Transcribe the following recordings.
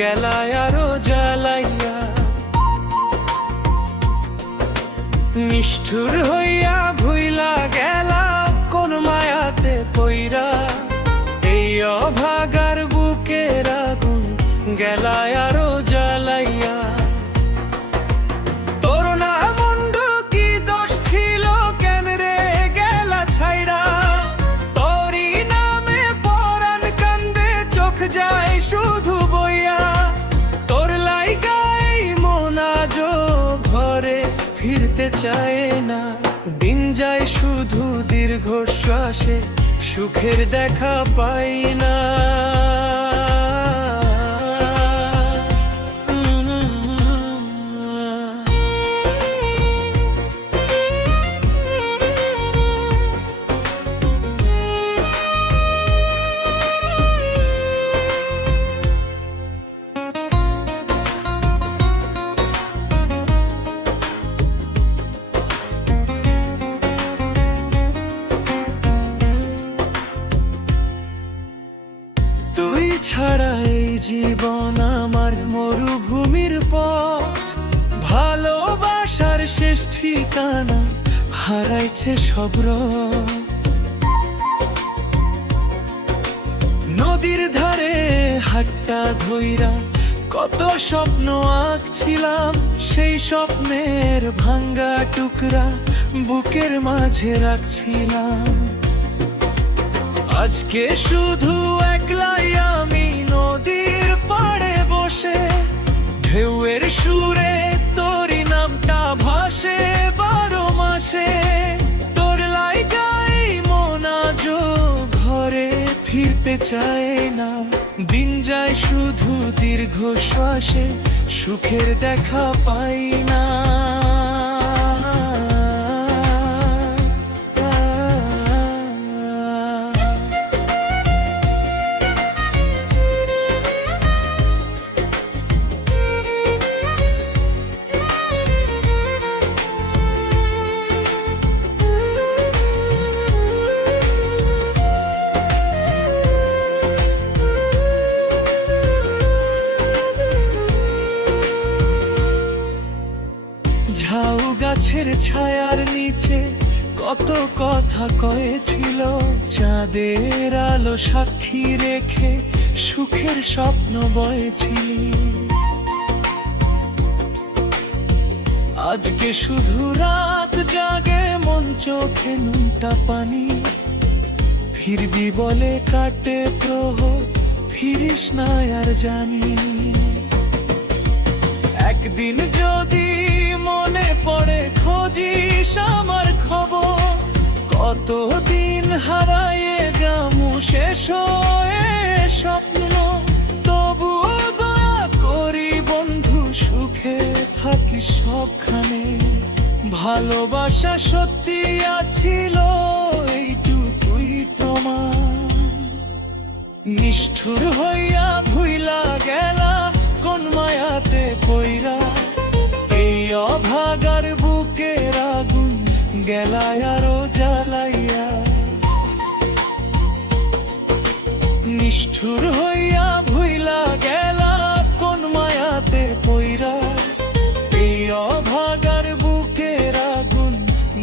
গেলায় আরো জ্বালাইয়া। নিষ্ঠুর হইয়া ভুইলা গেলা কোন মায়াতে পইরা, এই অভাগার বুকের আগুন গেলায় আরো জ্বালাইয়া। তোর না বন্ধু কি দোষ ছিল, কেন রে গেলা ছাইরা? তোরই নামে পরাণ কান্দে, চোখ যায় শুধু বইয়া। তোর লাইগাই মন আজো ঘরে ফিরতে চায় না। দিন যায় শুধু দীর্ঘশ্বাসে, সুখের দেখা পাই না। তুই ছাড়া এই জীবন আমার মরুভূমির পথ। ভালোবাসার শেষ ঠিকানা হারাইছে সব রথ। নদীর ধারে হাতটা ধইরা কত স্বপ্ন আঁকছিলাম, সেই স্বপ্নের ভাঙ্গা টুকরা বুকের মাঝে রাখছিলাম। আজকে শুধু একলাই আমি নদীর পাড়ে বসে, ঢেউয়ের সুরে তোরই নামটা ভাসে 12 মাসে। তোর লাইগাই মন আজো ঘরে ফিরতে চায় না। দিন যায় শুধু দীর্ঘশ্বাসে, সুখের দেখা পাই না। ঝাউ গাছের ছায়ার নিচে কত কথা কয়েছিল, চাঁদের আলো সাক্ষী রেখে সুখের স্বপ্ন বয়েছিলি। আজকে শুধু রাত জাগে মন চোখে নুনটা পানি। ফিরবি বলে কাটে প্রহর, ফিরিস না আর জানি। একদিন যদি মনে পড়ে খোঁজিস আমার খবর, কতদিন হারায়ে যামু শেষ হয়ে স্বপ্ন। তবুও দয়া করি বন্ধু, সুখে থাকিস সবখানে। ভালোবাসা সত্যি আছিল এইটুকুই প্রমাণ। নিষ্ঠুর হইয়া ভুইলা গেলা কোন মায়াতে পইরা, এই অভাগার বুকের আগুন গেলায় আরো জ্বালাইয়া। নিষ্ঠুর হইয়া ভুইলা গেলা কোন মায়াতে পইরা, এই অভাগার বুকের আগুন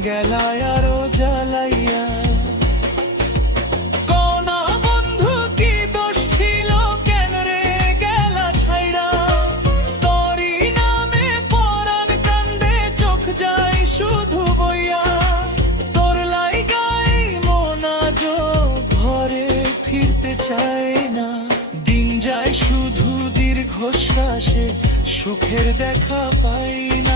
গেলায় আরো জ্বালাইয়া। দিন যায় শুধু দীর্ঘশ্বাসে, সুখের দেখা পাই না।